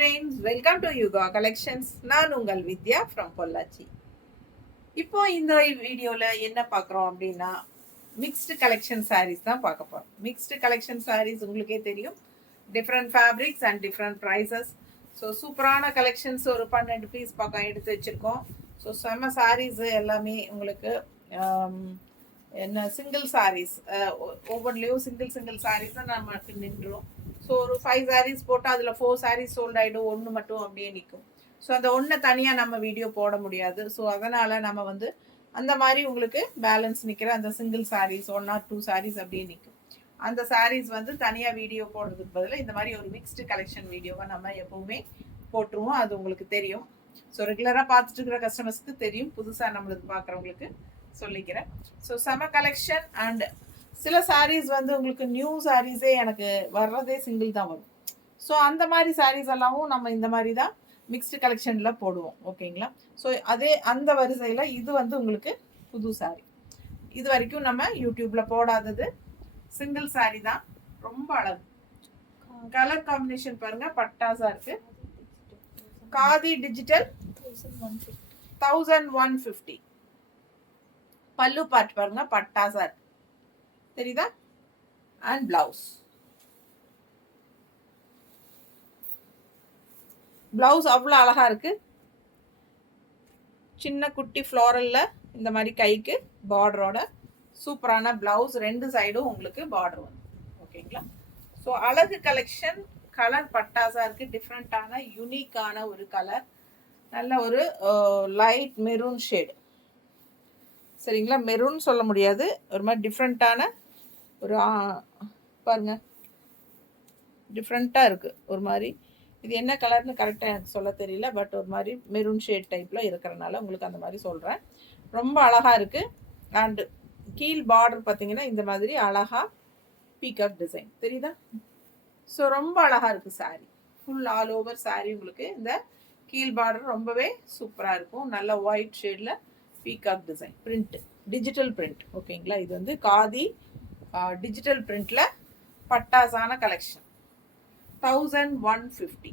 Friends, welcome to Yuga collections. நான் உங்கள் வித்யா from Pollachi. இப்போ இந்த வீடியோவில் என்ன பார்க்குறோம் அப்படின்னா, மிக்ஸ்டு கலெக்ஷன் சாரீஸ் தான் பார்க்க போகிறோம். மிக்ஸ்டு கலெக்ஷன் சாரீஸ் உங்களுக்கே தெரியும், different fabrics and different prices. So சூப்பரான கலெக்ஷன்ஸ் ஒரு 12 பீஸ் பக்கம் எடுத்து வச்சுருக்கோம். ஸோ செம்ம சாரீஸு எல்லாமே உங்களுக்கு என்ன சிங்கிள் சாரீஸ், ஒவ்வொன்றிலையும் சிங்கிள் சாரீஸ் தான் நமக்கு நின்றுடும். ஸோ ஒரு 5 சாரீஸ் போட்டால் அதில் 4 சாரீஸ் சோல்ட் ஆகிடும், ஒன்று மட்டும் அப்படியே நிற்கும். ஸோ அந்த ஒன்றை தனியாக நம்ம வீடியோ போட முடியாது. ஸோ அதனால் நம்ம வந்து அந்த மாதிரி உங்களுக்கு பேலன்ஸ் நிற்கிற அந்த சிங்கிள் சாரீஸ் 1 or 2 சாரீஸ் அப்படியே நிற்கும். அந்த சாரீஸ் வந்து தனியாக வீடியோ போடுறதுக்கு பதிலாக இந்த மாதிரி ஒரு மிக்ஸ்டு கலெக்ஷன் வீடியோவை நம்ம எப்போவுமே போட்டுருவோம். அது உங்களுக்கு தெரியும். ஸோ ரெகுலராக பார்த்துட்டு இருக்கிற கஸ்டமர்ஸ்க்கு தெரியும், புதுசாக நம்மளுக்கு பார்க்குறவங்களுக்கு சொல்லிக்கிறேன். ஸோ செம கலெக்ஷன். அண்ட் சில சாரீஸ் வந்து உங்களுக்கு நியூ சாரீஸே எனக்கு வர்றதே சிங்கிள் தான் வரும். ஸோ அந்த மாதிரி சாரீஸ் எல்லாமும் நம்ம இந்த மாதிரி தான் மிக்ஸ்டு கலெக்ஷனில் போடுவோம். ஓகேங்களா? ஸோ அதே அந்த வரிசையில் இது வந்து உங்களுக்கு புது சாரீ. இது வரைக்கும் நம்ம யூடியூப்பில் போடாதது சிங்கிள் சாரீ தான். ரொம்ப அழகு கலர் காம்பினேஷன் பாருங்கள், பட்டாஸாக இருக்குது. காதி டிஜிட்டல் 1150. பல்லு பார்ட் பாருங்க, பட்டாஸா இருக்கு, தெரியுதா? அண்ட் பிளவுஸ் அவ்வளோ அழகா இருக்கு. சின்ன குட்டி ஃப்ளோரல்ல இந்த மாதிரி கைக்கு பார்டரோட சூப்பரான பிளவுஸ், 2 சைடும் உங்களுக்கு பார்டர் வந்து. ஓகேங்களா? ஸோ அழகு கலெக்ஷன். கலர் பட்டாஸா இருக்கு, டிஃப்ரெண்டான யூனிக்கான ஒரு கலர், நல்ல ஒரு லைட் மெரூன் ஷேடு. சரிங்களா? மெரூன் சொல்ல முடியாது, ஒரு மாதிரி டிஃப்ரெண்ட்டான ஒரு பாருங்க, டிஃப்ரெண்ட்டாக இருக்குது ஒரு மாதிரி. இது என்ன கலர்னு கரெக்டாக எனக்கு சொல்ல தெரியல, பட் ஒரு மாதிரி மெரூன் ஷேட் டைப்பில் இருக்கிறனால உங்களுக்கு அந்த மாதிரி சொல்கிறேன். ரொம்ப அழகாக இருக்குது. அண்டு கீழ் பார்டர் பார்த்தீங்கன்னா இந்த மாதிரி அழகாக பீகாக் டிசைன் தெரியுதா? ஸோ ரொம்ப அழகாக இருக்குது sari. Full all over sari உங்களுக்கு இந்த கீழ் பார்டர் ரொம்பவே சூப்பராக இருக்கும். நல்ல ஒயிட் ஷேடில் peacock design print, digital print. ஓகேங்களா? இது வந்து காதி டிஜிட்டல் பிரிண்ட்ல பட்டாசான கலெக்ஷன். 1150.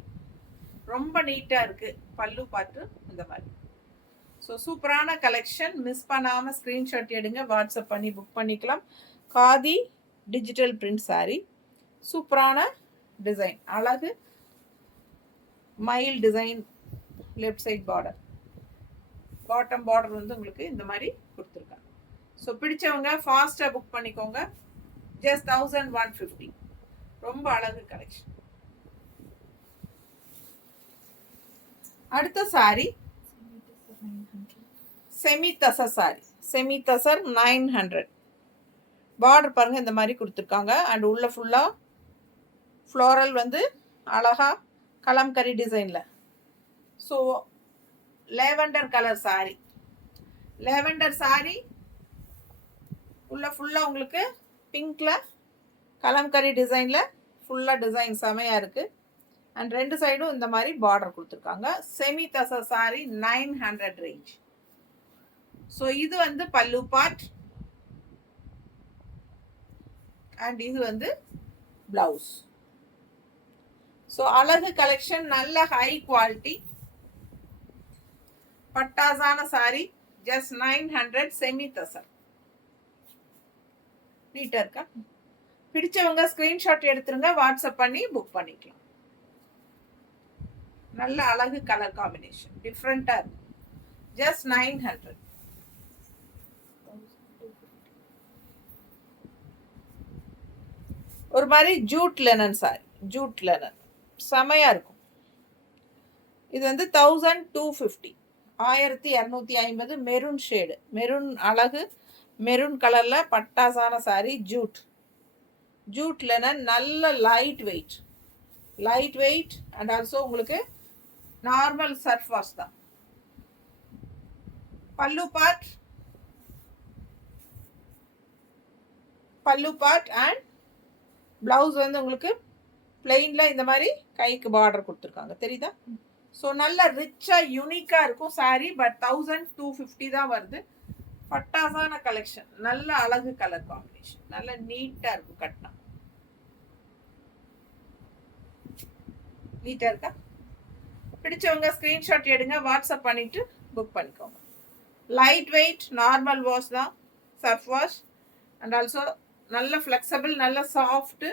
ரொம்ப நீட்டாக இருக்கு. பல்லு பார்த்து இந்த மாதிரி. ஸோ சூப்பரான கலெக்ஷன். மிஸ் பண்ணாமல் ஸ்க்ரீன்ஷாட் எடுங்க, வாட்ஸ்அப் பண்ணி புக் பண்ணிக்கலாம். காதி டிஜிட்டல் பிரிண்ட் சாரீ, சூப்பரான டிசைன், அழகு மைல் design. Left side border, bottom border வந்து உங்களுக்கு இந்த மாதிரி கொடுத்துருக்காங்க. ஸோ பிடிச்சவங்க ஃபாஸ்ட்டாக புக் பண்ணிக்கோங்க. ஜஸ்ட் 1150. ரொம்ப அழகு கலெக்ஷன். அடுத்த sorry semi tussar sorry. Semi tussar 900. Border பாருங்க இந்த மாதிரி கொடுத்துருக்காங்க. அண்ட் உள்ள ஃபுல்லாக ஃப்ளோரல் வந்து அழகா கலம்கரி டிசைனில். So lavender colour sorry. Lavender sorry உள்ள ஃபுல்லாக உங்களுக்கு பிங்க்ல கலம்கரி டிசைனில் ஃபுல்லாக டிசைன் செமையாக இருக்குது. அண்ட் 2 சைடும் இந்த மாதிரி பார்டர் கொடுத்துருக்காங்க. Semi tussar sorry 900 range. So இது வந்து பல்லு பார்ட் அண்ட் இது வந்து பிளவுஸ். ஸோ அழகு கலெக்ஷன், நல்ல ஹை குவாலிட்டி பட்டாசான சாரி. ஜஸ்ட் 900. செமி தசர் நீட்டா இருக்கா? பிடிச்சவங்க ஸ்கிரீன்ஷாட் எடுத்துருங்க, வாட்ஸ்அப் பண்ணி புக் பண்ணிக்கலாம். நல்ல அழகு கலர் காம்பினேஷன், டிஃப்ரெண்டா இருக்கு. ஜஸ்ட் 900. ஒரு மாதிரி Jude linen sorry, jute linen செமையா இருக்கும். இது வந்து 1250. 1250. மெரூன் ஷேடு, மெரூன் அழகு மெரூன் கலர்ல பட்டாசான சாரி. ஜூட் லெனன், நல்ல லைட் வெயிட் அண்ட் ஆல்சோ உங்களுக்கு நார்மல் சர்ஃப் வாஷ் தான். பல்லு பார்ட் அண்ட் பிளவுஸ் வந்து உங்களுக்கு பிளெயின்ல இந்த மாதிரி கைக்கு பார்டர் கொடுத்துருக்காங்க, தெரியுதா? ஸோ நல்ல ரிச்சா யூனிக்கா இருக்கும் சாரி. பட் 1250 தான் வருது. பட்டாசான கலெக்ஷன், நல்ல அழகு கலர் காம்பினேஷன், நல்ல நீட்டா இருக்கும். கட்டினா நீட்டா இருக்கா? பிடிச்சவங்க ஸ்க்ரீன்ஷாட் எடுங்க, வாட்ஸ்அப் பண்ணிவிட்டு புக் பண்ணிக்கோங்க. லைட் வெயிட் நார்மல் வாஷ் தான், சர்ஃப் வாஷ். அண்ட் ஆல்சோ நல்ல ஃப்ளெக்சபிள், நல்ல சாஃப்ட்டு,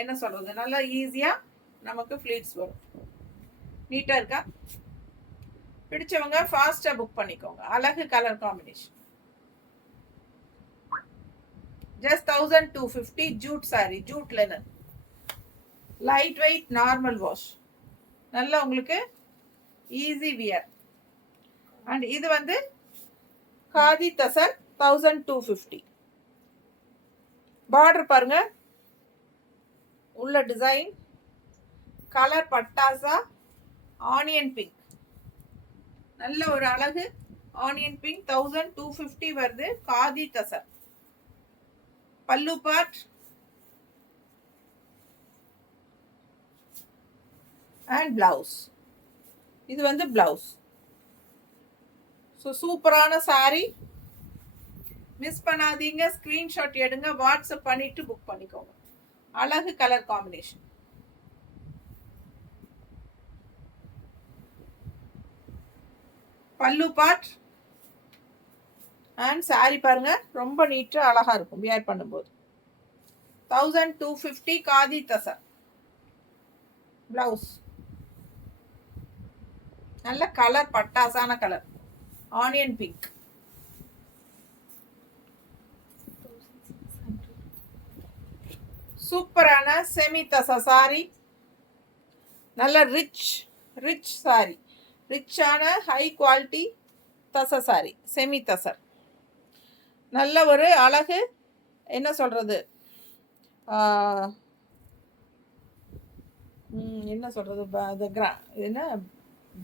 என்ன சொல்கிறது, நல்லா ஈஸியாக நமக்கு ஃப்ளீட்ஸ் வரும். நீட்டாக இருக்கா? பிடிச்சவங்க ஃபாஸ்ட்டாக புக் பண்ணிக்கோங்க. அழகு colour combination. Just 1250 jute sari, jute linen, light weight normal wash, நல்லா உங்களுக்கு ஈஸி வியர். அண்ட் இது வந்து காதி தசர் 1250. பார்டர் பாருங்க, உள்ள டிசைன், கலர் பட்டாசா ஆனியன் பிங்க், நல்ல ஒரு அழகு ஆனியன் பிங்க். 1250 வருது, காதி தசர். பல்லு பார்ட் அண்ட் பிளவுஸ். இது வந்து பிளவுஸ். ஸோ சூப்பரான சாரி, மிஸ் பண்ணாதீங்க. ஸ்க்ரீன்ஷாட் எடுங்க, வாட்ஸ்அப் பண்ணிட்டு புக் பண்ணிக்கோங்க. அழகு colour combination. Pallu part and sari பாருங்க, ரொம்ப நீட்டா அழகா இருக்கும் வியர் பண்ணும்போது. 1250 காதி தசர். பிளவுஸ் நல்ல கலர், பட்டாசான கலர் ஆனியன் பிங்க். சூப்பரான செமி தசா சாரி, நல்ல ரிச் சாரி, ரிச்சான high quality tussar sari, semi tussar. நல்ல ஒரு அழகு, என்ன சொல்றது, என்ன சொல்றது, என்ன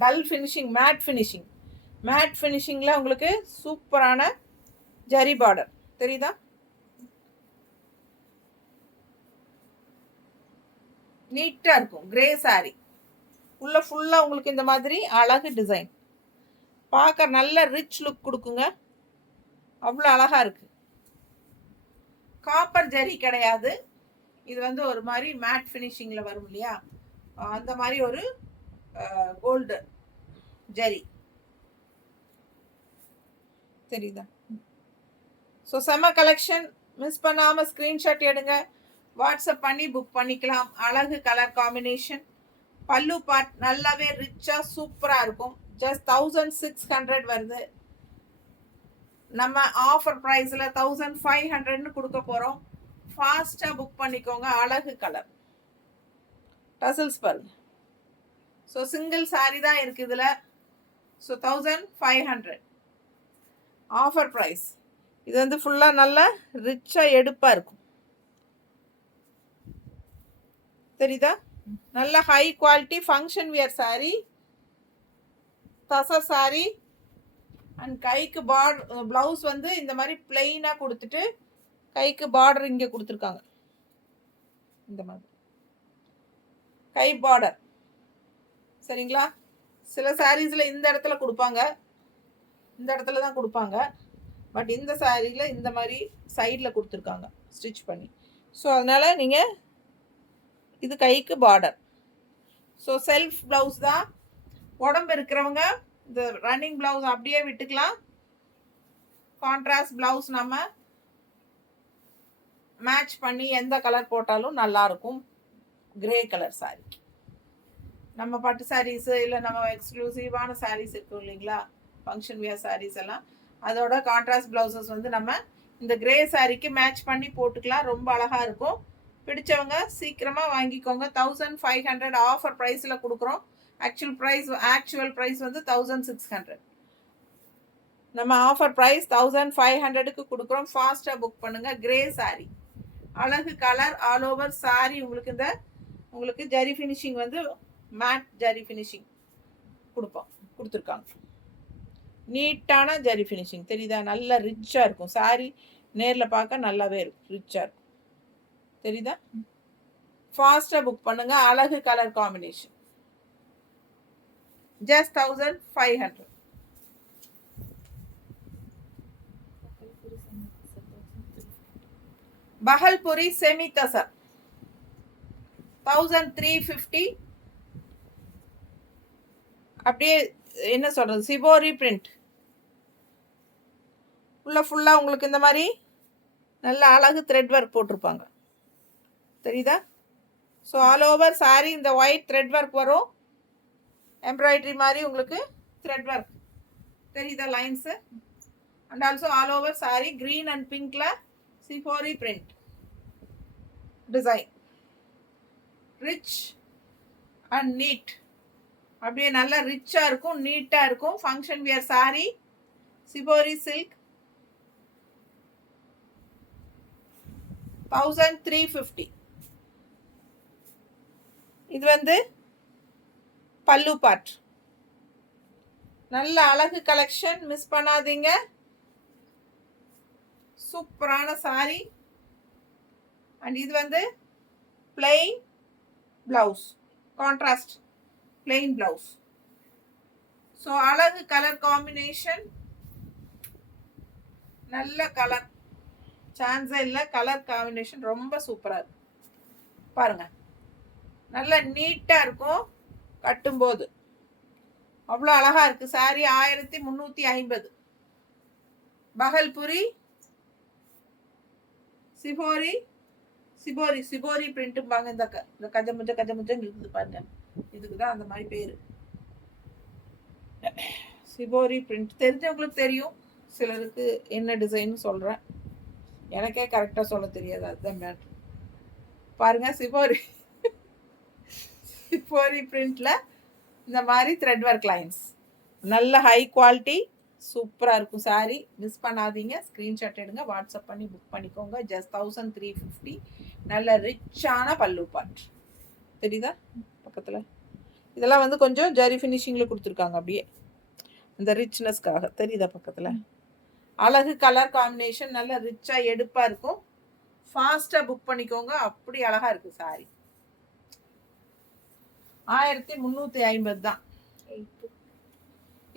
டல் ஃபினிஷிங், மேட் ஃபினிஷிங். மேட் ஃபினிஷிங்கில் உங்களுக்கு சூப்பரான ஜரி பார்டர் தெரியுதா? நீட்டாக இருக்கும். கிரே சாரி, உள்ள ஃபுல்லாக உங்களுக்கு இந்த மாதிரி அழகு டிசைன், பார்க்க நல்ல ரிச் லுக் கொடுக்குங்க. அவ்வளோ அழகாக இருக்கு. காப்பர் ஜரி கிடையாது, இது வந்து ஒரு மாதிரி மேட் ஃபினிஷிங்கில் வரும் இல்லையா, அந்த மாதிரி ஒரு கோல்டு ஜரி தெரியுதா? ஸோ செம கலெக்ஷன், மிஸ் பண்ணாமல் ஸ்க்ரீன்ஷாட் எடுங்க, வாட்ஸ்அப் பண்ணி புக் பண்ணிக்கலாம். அழகு கலர் காம்பினேஷன். பல்லு பார்ட் நல்லாவே ரிச்சாக சூப்பராக இருக்கும். ஜஸ்ட் 1600 வருது. நம்ம ஆஃபர் ப்ரைஸில் 1500 கொடுக்க போகிறோம். ஃபாஸ்ட்டாக புக் பண்ணிக்கோங்க. அழகு கலர் டசல்ஸ் பாருங்க. ஸோ சிங்கிள் சாரி தான் இருக்குது இதில். So 1500 offer price. இது வந்து ஃபுல்லாக நல்லா ரிச்சாக எடுப்பாக இருக்கும் தெரியுதா? நல்ல high quality function wear sari, tussar sari. And கைக்கு பிளவுஸ் வந்து இந்த மாதிரி பிளெயினாக கொடுத்துட்டு கைக்கு பார்டர் இங்கே கொடுத்துருக்காங்க. இந்த மாதிரி கை பார்டர் சரிங்களா? சில சாரீஸில் இந்த இடத்துல கொடுப்பாங்க, இந்த இடத்துல தான் கொடுப்பாங்க. பட் இந்த சாரியில் இந்த மாதிரி சைடில் கொடுத்துருக்காங்க ஸ்டிச் பண்ணி. ஸோ அதனால் நீங்கள் இது கைக்கு பார்டர். ஸோ செல்ஃப் ப்ளவுஸ் தான். உடம்பு இருக்கிறவங்க இந்த ரன்னிங் ப்ளவுஸ் அப்படியே விட்டுக்கலாம். கான்ட்ராஸ்ட் ப்ளவுஸ் நம்ம மேட்ச் பண்ணி எந்த கலர் போட்டாலும் நல்லாயிருக்கும். கிரே கலர் சாரி, நம்ம பட்டு சாரீஸு இல்லை நம்ம எக்ஸ்க்ளூசிவான சாரீஸ் இருக்கும் இல்லைங்களா, ஃபங்க்ஷன் வியர் சாரீஸ் எல்லாம், அதோட கான்ட்ராஸ்ட் ப்ளவுசஸ் வந்து நம்ம இந்த கிரே சாரிக்கு மேட்ச் பண்ணி போட்டுக்கலாம். ரொம்ப அழகாக இருக்கும். பிடிச்சவங்க சீக்கிரமாக வாங்கிக்கோங்க. 1500 ஆஃபர் ப்ரைஸில் கொடுக்குறோம். ஆக்சுவல் ப்ரைஸ் வந்து 1600. நம்ம ஆஃபர் ப்ரைஸ் 1500க்கு கொடுக்குறோம். ஃபாஸ்ட்டாக புக் பண்ணுங்கள். கிரே சாரி, அழகு கலர், ஆல் ஓவர் சாரி. உங்களுக்கு ஜரி ஃபினிஷிங் வந்து மேட் ஜரி ஃபினிஷிங் கொடுத்துருக்காங்க. நீட்டான ஜரி ஃபினிஷிங் தெரியுதா? நல்லா ரிச்சாக இருக்கும் சாரி. நேரில் பார்க்க நல்லாவே இருக்கும், ரிச்சாக இருக்கும் தெரியுதா? ஃபாஸ்ட்டாக புக் பண்ணுங்க. அழகு colour combination. Just 1500. பஹல்புரி semi tussar 1350. அப்படியே என்ன சொல்கிறது, சிபோரி பிரிண்ட் ஃபுல்லாக உங்களுக்கு இந்த மாதிரி நல்ல அழகு த்ரெட் ஒர்க் போட்டிருப்பாங்க, தெரியுதா? ஸோ ஆல் ஓவர் சாரி இந்த ஒயிட் த்ரெட் ஒர்க் வரும், எம்ப்ராய்டரி மாதிரி உங்களுக்கு த்ரெட் ஒர்க் தெரியுதா lines. And also all over sari green and பிங்க்ல shibori print design, rich and neat, அப்படியே நல்லா ரிச்சாக இருக்கும், நீட்டாக இருக்கும். Function wear sari, shibori silk, 1350. இது வந்து பல்லு பார்ட். நல்ல அழகு கலெக்ஷன், மிஸ் பண்ணாதீங்க. சூப்பரான சாரி. அண்ட் இது வந்து plain blouse, contrast plain blouse. So அழகு கலர் காம்பினேஷன், நல்ல கலர், சான்ஸே இல்லை. கலர் காம்பினேஷன் ரொம்ப சூப்பராக இருக்கு பாருங்க, நல்ல நீட்டாக இருக்கும். கட்டும்போது அவ்வளோ அழகா இருக்கு sari. 1350. Bhagalpuri shibori, shibori shibori பிரிண்ட்டும்பாங்க. இந்த கஜமுஜன்னு இருக்குது பாருங்க, இதுக்கு தான் அந்த மாதிரி பேர் சிபோரி பிரிண்ட். தெரிஞ்சவங்களுக்கு தெரியும், சிலருக்கு என்ன டிசைன் சொல்கிறேன், எனக்கே கரெக்டாக சொல்ல தெரியாது, அதுதான் மேட்ரு. பாருங்க, சிபோரி சிபோரி பிரிண்ட்ல இந்த மாதிரி த்ரெட் ஒர்க் லைன்ஸ், நல்ல ஹை குவாலிட்டி, சூப்பராக இருக்கும் சாரி. மிஸ் பண்ணாதீங்க, ஸ்க்ரீன்ஷாட் எடுங்க, வாட்ஸ்அப் பண்ணி புக் பண்ணிக்கோங்க. ஜஸ்ட் 1350. நல்ல ரிச்சான பல்லு பார்ட் தெரியுதா பக்கத்தில். இதெல்லாம் வந்து கொஞ்சம் ஜரி ஃபினிஷிங்கில் கொடுத்துருக்காங்க, அப்படியே அந்த ரிச்னஸ்க்காக தெரியுதா பக்கத்தில். அழகு கலர் காம்பினேஷன், நல்ல ரிச்சாக எடுப்பாக இருக்கும். ஃபாஸ்ட்டாக புக் பண்ணிக்கோங்க, அப்படி அழகாக இருக்குது சாரி. 1350 தான்.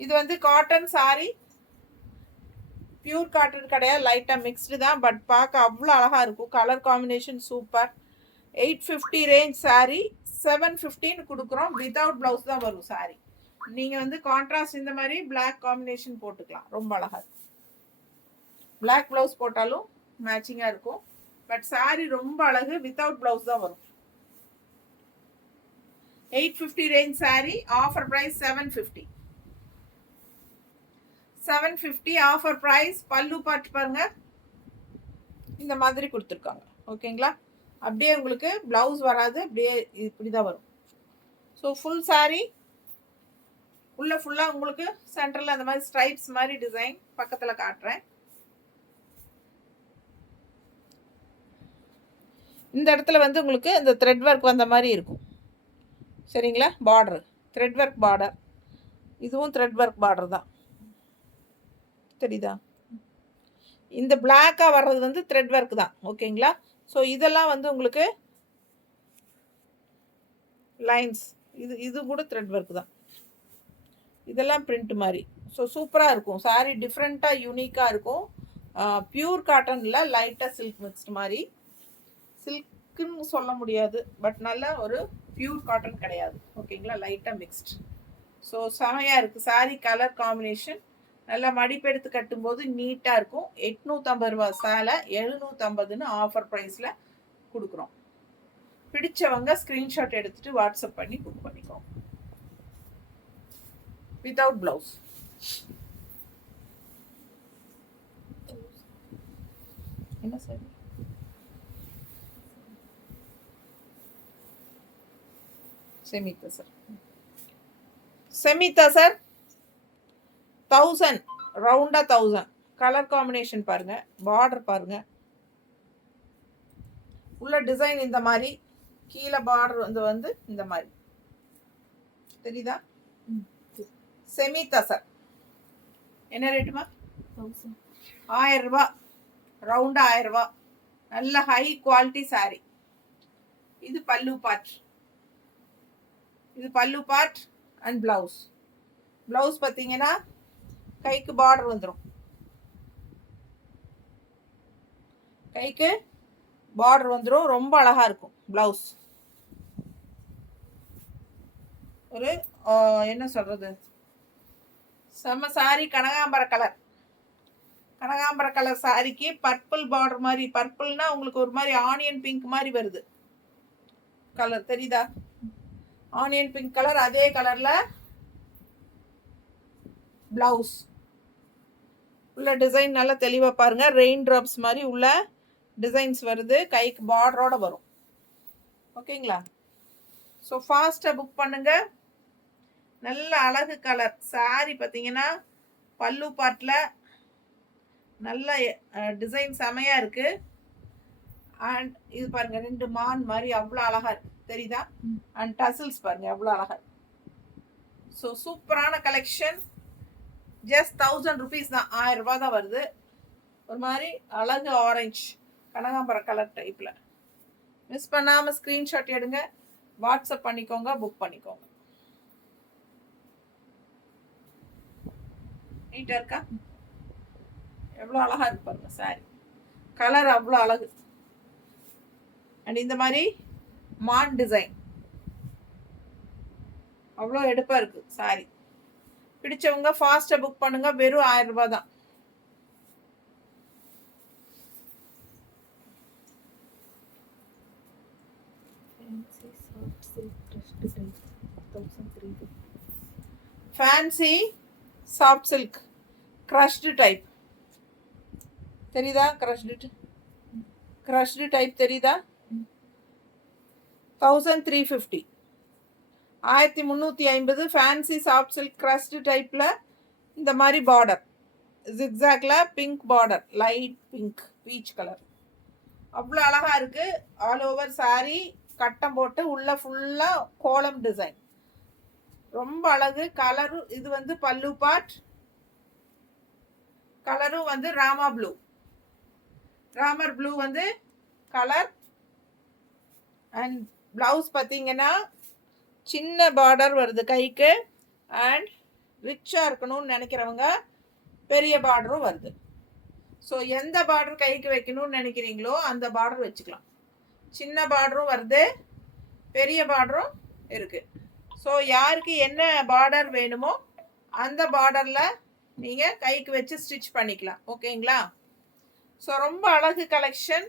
இது வந்து காட்டன் சாரி, பியூர் காட்டன் கிடையாது, லைட்டாக மிக்ஸ்டு தான், பட் பார்க்க அவ்வளோ அழகாக இருக்கும். Colour combination super. 850 range sorry, 715 கொடுக்குறோம். வித்தவுட் ப்ளவுஸ் தான் வரும் சாரி. நீங்கள் வந்து கான்ட்ராஸ்ட் இந்த மாதிரி பிளாக் காம்பினேஷன் போட்டுக்கலாம், ரொம்ப அழகாக இருக்கும். பிளாக் ப்ளவுஸ் போட்டாலும் மேட்சிங்காக இருக்கும், பட் சாரி ரொம்ப அழகு. வித்தவுட் ப்ளவுஸ் தான் வரும். 850 range sari, offer price 750. 750 offer price. Pallu part பாருங்க, இந்த மாதிரி கொடுத்துருக்காங்க, ஓகேங்களா? அப்படியே உங்களுக்கு ப்ளவுஸ் வராது, அப்படியே இப்படி தான் வரும். ஸோ ஃபுல் சாரி உள்ள ஃபுல்லாக உங்களுக்கு சென்டரில் அந்த மாதிரி ஸ்ட்ரைப்ஸ் மாதிரி டிசைன் பக்கத்தில் காட்டுறேன். இந்த இடத்துல வந்து உங்களுக்கு இந்த த்ரெட் ஒர்க் வந்த மாதிரி இருக்கும், சரிங்களா? பார்டர் த்ரெட் ஒர்க் பார்டர், இதுவும் த்ரெட் ஒர்க் பார்டர் தான், தெரியுதா? இந்த பிளாக்காக வர்றது வந்து த்ரெட் ஒர்க் தான், ஓகேங்களா? ஸோ இதெல்லாம் வந்து உங்களுக்கு லைன்ஸ், இது கூட த்ரெட் ஒர்க் தான், இதெல்லாம் பிரிண்ட் மாதிரி. ஸோ சூப்பராக இருக்கும் சாரி, டிஃப்ரெண்ட்டாக யூனிக்காக இருக்கும். பியூர் காட்டனில் லைட்டாக சில்க் மிக்ஸ்டு மாதிரி, சில்க்குன்னு சொல்ல முடியாது, பட் நல்ல ஒரு பியூர் காட்டன் கிடையாது, ஓகேங்களா? லைட்டாக மிக்ஸ்ட். ஸோ செமையாக இருக்குது சாரி. கலர் காம்பினேஷன் நல்லா மடிப்பெடுத்து கட்டும்போது நீட்டாக இருக்கும். 850 ரூபா சேலை 750ன்னு ஆஃபர் ப்ரைஸில் கொடுக்குறோம். பிடிச்சவங்க ஸ்க்ரீன்ஷாட் எடுத்துகிட்டு வாட்ஸ்அப் பண்ணி புக் பண்ணிக்கோங்க. Without blouse. என்ன சார்? செமிதா சார், செமிதா சார் 1000, ரவுண்டாக 1000. கலர் காம்பினேஷன் பாருங்கள், பார்டர் பாருங்கள், உள்ள டிசைன் இந்த மாதிரி, கீழே பார்டர் வந்து இந்த மாதிரி, தெரியுதா? செமிதா சார் என்ன ரேட்டுமா? 1000 ரூபா, ரவுண்டாக 1000 ரூபா. நல்ல ஹை குவாலிட்டி சாரி. இது பல்லு பார்ட், இது pallu part and blouse. Blouse பார்த்தீங்கன்னா கைக்கு பார்டர் வந்துடும், கைக்கு பார்டர் வந்துடும், ரொம்ப அழகாக இருக்கும் ப்ளவுஸ். ஒரு என்ன சொல்கிறது, செம்ம சாரி. கனகாம்பர கலர் சாரிக்கு பர்பிள் பார்டர் மாதிரி, பர்பிள்னா உங்களுக்கு ஒரு மாதிரி ஆனியன் பிங்க் மாதிரி வருது கலர், தெரியுதா? Onion pink colour. அதே கலர்ல பிளவுஸ் உள்ள டிசைன் நல்லா தெளிவா பாருங்க. ரெயின் டிராப்ஸ் மாதிரி உள்ள டிசைன்ஸ் வருது, கைக்கு பார்டரோட வரும். ஓகேங்களா? ஸோ ஃபாஸ்டா புக் பண்ணுங்க. நல்ல அழகு கலர் சாரி. பார்த்தீங்கன்னா பல்லு பார்ட்ல நல்ல டிசைன் செமையா இருக்கு. அண்ட் இது பாருங்க, 2 மான் மாதிரி அவ்வளோ அழகா இருக்கு, தெரியுதா? அண்ட் டசில்ஸ் பாருங்க எவ்வளோ அழகா இருக்கு. ஸோ சூப்பரான கலெக்ஷன். ஜஸ்ட் 1000 rupees தான், 1000 ரூபாய் தான் வருது. ஒரு மாதிரி அழகு ஆரஞ்சு கனகாம்பர கலர் டைப்ல. மிஸ் பண்ணாம ஸ்கிரீன்ஷாட் எடுங்க, வாட்ஸ்அப் பண்ணிக்கோங்க, புக் பண்ணிக்கோங்க. நீட்டா இருக்கா? எவ்வளோ அழகா இருக்கு பாருங்க சாரி. கலர் அவ்வளோ அழகு. அண்ட் இந்த மாதிரி மான் டிசைன் அவ்வளோ எடுப்பா இருக்கு சாரி. பிடிச்சவங்க ஃபாஸ்டா புக் பண்ணுங்க. வெறும் 1000 ரூபாய் தான். Fancy soft silk crushed type, தெரியுதா? க்ரஷ்டு டைப் தெரியுதா? 1350, 1350. ஃபேன்சி சாஃப்ட் சில்க் க்ரஷ்டு டைப்ல இந்த மாதிரி பார்டர், ஜிக்ஸாக்ல pink border, light pink peach colour, அவ்வளோ அழகா இருக்கு. ஆல் ஓவர் சாரி கட்டம் போட்டு உள்ள ஃபுல்லா கோலம் டிசைன், ரொம்ப அழகு. கலரும் இது வந்து பல்லு பார்ட், கலரும் வந்து ராமர் ப்ளூ வந்து கலர். அண்ட் பிளவுஸ் பார்த்தீங்கன்னா சின்ன பார்டர் வருது கைக்கு. அண்ட் ரிச்சா இருக்கணும்னு நினைக்கிறவங்க பெரிய பார்டரும் வருது. ஸோ எந்த பார்டர் கைக்கு வைக்கணும்னு நினைக்கிறீங்களோ அந்த பார்டர் வச்சுக்கலாம். சின்ன பார்டரும் வருது, பெரிய பார்டரும் இருக்கு. ஸோ யாருக்கு என்ன பார்டர் வேணுமோ அந்த பார்டரில் நீங்கள் கைக்கு வச்சு ஸ்டிச் பண்ணிக்கலாம். ஓகேங்களா? ஸோ ரொம்ப அழகு கலெக்ஷன்.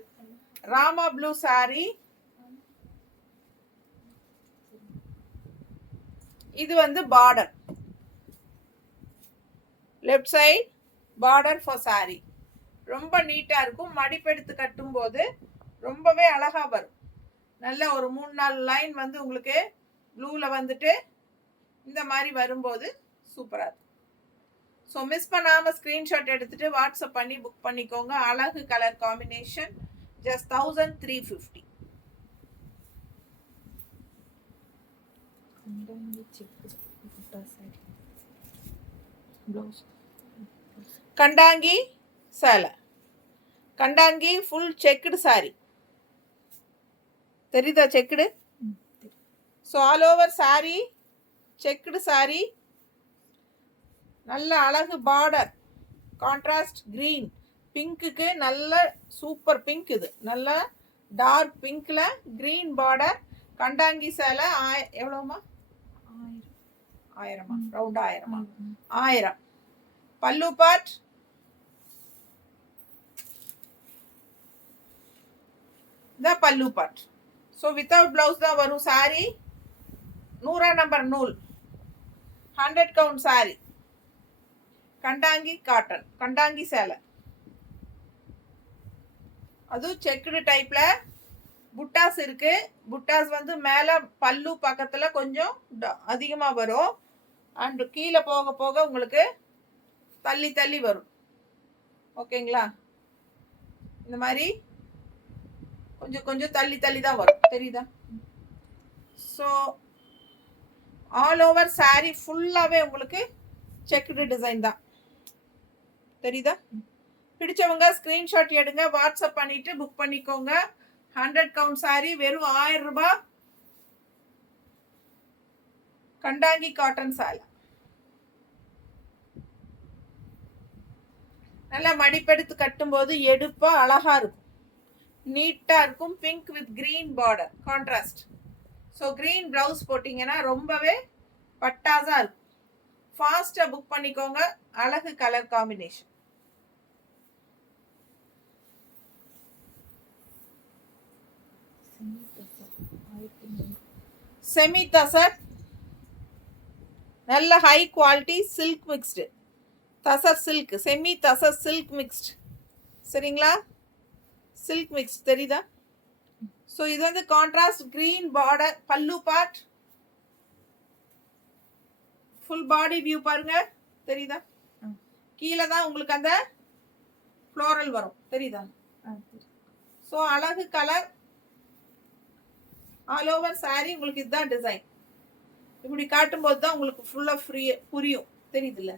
Rama blue sorry. இது வந்து border, left side border for sorry. ரொம்ப நீட்டாக இருக்கும். மடிப்பெடுத்து கட்டும்போது ரொம்பவே அழகாக வரும். நல்ல ஒரு 3-4 லைன் வந்து உங்களுக்கு ப்ளூவில் வந்துட்டு இந்த மாதிரி வரும்போது சூப்பராக இருக்கும். ஸோ மிஸ் பண்ணாமல் ஸ்க்ரீன்ஷாட் எடுத்துகிட்டு வாட்ஸ்அப் பண்ணி புக் பண்ணிக்கோங்க. அழகு கலர் காம்பினேஷன். ஜஸ்ட் 1350. கண்டாங்கி சேலை, கண்டாங்கி ஃபுல் செக்குடு சாரி, தெரியுதா? Checked. So all over sorry checked sorry. நல்ல அழகு பார்டர், கான்ட்ராஸ்ட் கிரீன் பிங்க்குக்கு நல்ல சூப்பர் பிங்க். இது நல்ல டார்க் பிங்க்ல கிரீன் பார்டர். கண்டாங்கி சேலை. எவ்வளோமா? 1000. ரவுண்டா 1000. பல்லு பார்ட் தான் பல்லு பார்ட். ஸோ வித்தவுட் பிளவுஸ் தான் வரும் சாரி. 100 நம்பர் நூல், 100 கவுண்ட் சாரி. கண்டாங்கி காட்டன், கண்டாங்கி சேலை. அதுவும் செக்குடு டைப்ல புட்டாஸ் இருக்கு. புட்டாஸ் வந்து மேலே பல்லு பக்கத்தில் கொஞ்சம் அதிகமாக வரும். அண்ட் கீழே போக போக உங்களுக்கு தள்ளி தள்ளி வரும். ஓகேங்களா? இந்த மாதிரி கொஞ்சம் கொஞ்சம் தள்ளி தள்ளி தான் வரும், தெரியுதா? ஸோ ஆல் ஓவர் சாரி ஃபுல்லாகவே உங்களுக்கு செக்குடு டிசைன் தான், தெரியுதா? பிடிச்சவங்க ஸ்க்ரீன்ஷாட் எடுங்க, வாட்ஸ்அப் பண்ணிட்டு புக் பண்ணிக்கோங்க. 100 கவுண்ட் சாரி வெறும் 1000 ரூபாய். கண்டாங்கி காட்டன் சாலை. நல்லா மடிப்பெடுத்து கட்டும்போது எடுப்பா அழகா இருக்கும், நீட்டா இருக்கும். Pink with green border contrast. So green blouse போட்டிங்கன்னா ரொம்பவே பட்டாசா இருக்கும். ஃபாஸ்டா புக் பண்ணிக்கோங்க. அழகு கலர் காம்பினேஷன். செமி தசர், நல்ல high quality silk mixed. Tussar silk, semi tussar silk mixed. சரிங்களா? சில்க் மிக்ஸ் தெரியுதா? ஸோ இது வந்து கான்ட்ராஸ்ட் கிரீன் பார்டர், பல்லு பார்ட், ஃபுல் பாடி வியூ பாருங்க, தெரியுதா? கீழே தான் உங்களுக்கு அந்த ஃப்ளோரல் வரும், தெரியுதா? ஸோ அழகு கலர், ஆல் ஓவர் சாரி உங்களுக்கு இதுதான் டிசைன். இப்படி காட்டும்போது தான் உங்களுக்கு ஃபுல்லாக புரியும், தெரியுதுல்ல?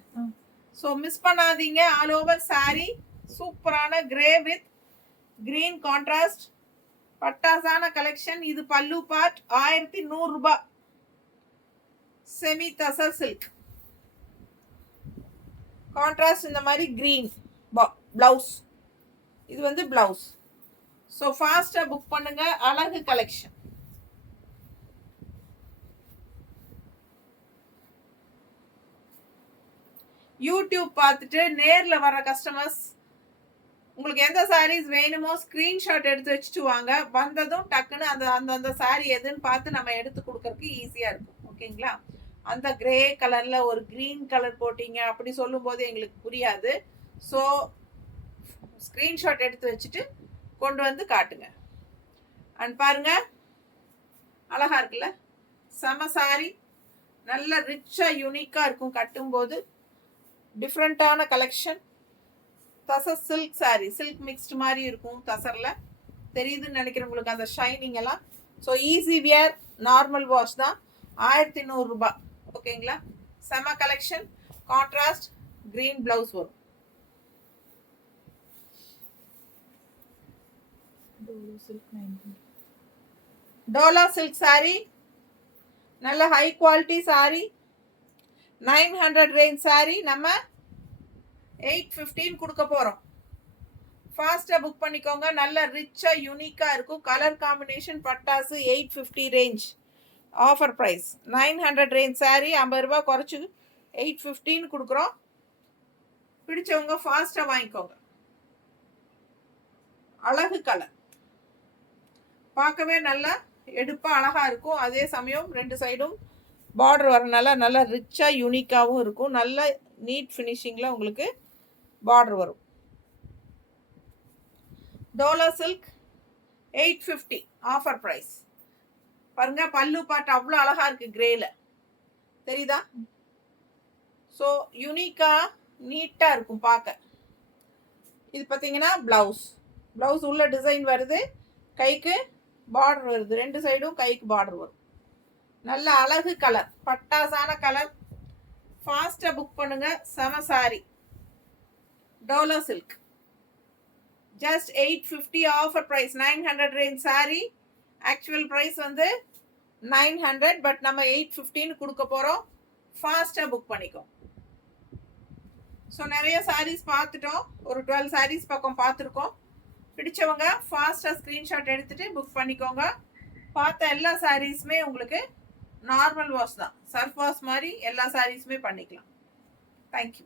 ஸோ மிஸ் பண்ணாதீங்க. ஆல் ஓவர் சாரி சூப்பரான கிரே வித் கிரீன் கான்ட்ராஸ்ட் பட்டாசான கலெக்ஷன். இது பல்லு பார்ட், 1100 ரூபாய். செமி தசர் சில்க் கான்ட்ராஸ்ட் இந்த மாதிரி கிரீன் பிளவுஸ். இது வந்து பிளவுஸ். ஸோ ஃபாஸ்டா புக் பண்ணுங்க. அழகு கலெக்ஷன். யூடியூப் பார்த்துட்டு நேர்ல வர கஸ்டமர்ஸ் உங்களுக்கு எந்த சாரீஸ் வேணுமோ ஸ்கிரீன்ஷாட் எடுத்து வச்சுட்டு வாங்க. வந்ததும் டக்குன்னு அந்த சாரீ எதுன்னு பார்த்து நம்ம எடுத்து கொடுக்கறதுக்கு ஈஸியா இருக்கும். ஓகேங்களா? அந்த கிரே கலர்ல ஒரு கிரீன் கலர் போட்டீங்க அப்படி சொல்லும் போது எங்களுக்கு புரியாது. ஸோ ஸ்கிரீன்ஷாட் எடுத்து வச்சுட்டு கொண்டு வந்து காட்டுங்க. அண்ட் பாருங்க, அழகா இருக்குல்ல? செம சாரி, நல்ல ரிச்சா யூனிக்கா இருக்கும். கட்டும்போது டிஃப்ரெண்டான collection. Tussar silk sorry, silk mixed மாதிரி இருக்கும் தசர்ல. தெரியுதுன்னு நினைக்கிறேன் உங்களுக்கு அந்த ஷைனிங் எல்லாம். So easy wear, normal wash தான். 1100 ரூபாய். ஓகேங்களா? செம கலெக்ஷன். கான்ட்ராஸ்ட் கிரீன் பிளவுஸ் வரும். டோலா சில்க் சாரி, நல்ல high quality sorry. 900 range sorry நம்ம 815 கொடுக்க போறோம். ஃபாஸ்டா புக் பண்ணிக்கோங்க. நல்ல ரிச்சா யூனிக்கா இருக்கும். கலர் காம்பினேஷன் பட்டாசு. 850 range offer price. 900 range sari 50 ரூபாய் குறைச்சி 815 கொடுக்குறோம். பிடிச்சவங்க ஃபாஸ்டா வாங்கிக்கோங்க. அழகு கலர், பார்க்கவே நல்லா எடுப்பா அழகா இருக்கும். அதே சமயம் ரெண்டு சைடும் பார்டர் வரனால நல்லா ரிச்சா யூனிக்காவும் இருக்கும். நல்ல நீட் ஃபினிஷிங்ல உங்களுக்கு பார்டர் வரும். Dola silk 850 offer price. பாருங்க, பல்லு பாட்டு அவ்வளோ அழகா இருக்கு கிரேல, தெரியுதா? ஸோ யூனிக்கா நீட்டா இருக்கும் பார்க்க. இது பார்த்தீங்கன்னா பிளவுஸ். பிளவுஸ் உள்ள டிசைன் வருது, கைக்கு பார்டர் வருது. ரெண்டு சைடும் கைக்கு பார்டர் வரும். நல்ல அழகு கலர், பட்டாசான கலர். ஃபாஸ்டா புக் பண்ணுங்க. செம sari. Dola silk just 850 offer price. 900 range sari. Actual price வந்து 900, பட் நம்ம 815 கொடுக்க போகிறோம். ஃபாஸ்ட்டாக புக் பண்ணிக்கோ. ஸோ நிறைய சாரீஸ் பார்த்துட்டோம். ஒரு 12 சாரீஸ் பக்கம் பார்த்துருக்கோம். பிடிச்சவங்க ஃபாஸ்ட்டாக ஸ்க்ரீன்ஷாட் எடுத்துகிட்டு புக் பண்ணிக்கோங்க. பார்த்த எல்லா சாரீஸுமே உங்களுக்கு நார்மல் வாஷ் தான், சர்ஃப் வாஷ் மாதிரி எல்லா சாரீஸுமே பண்ணிக்கலாம். தேங்க்யூ.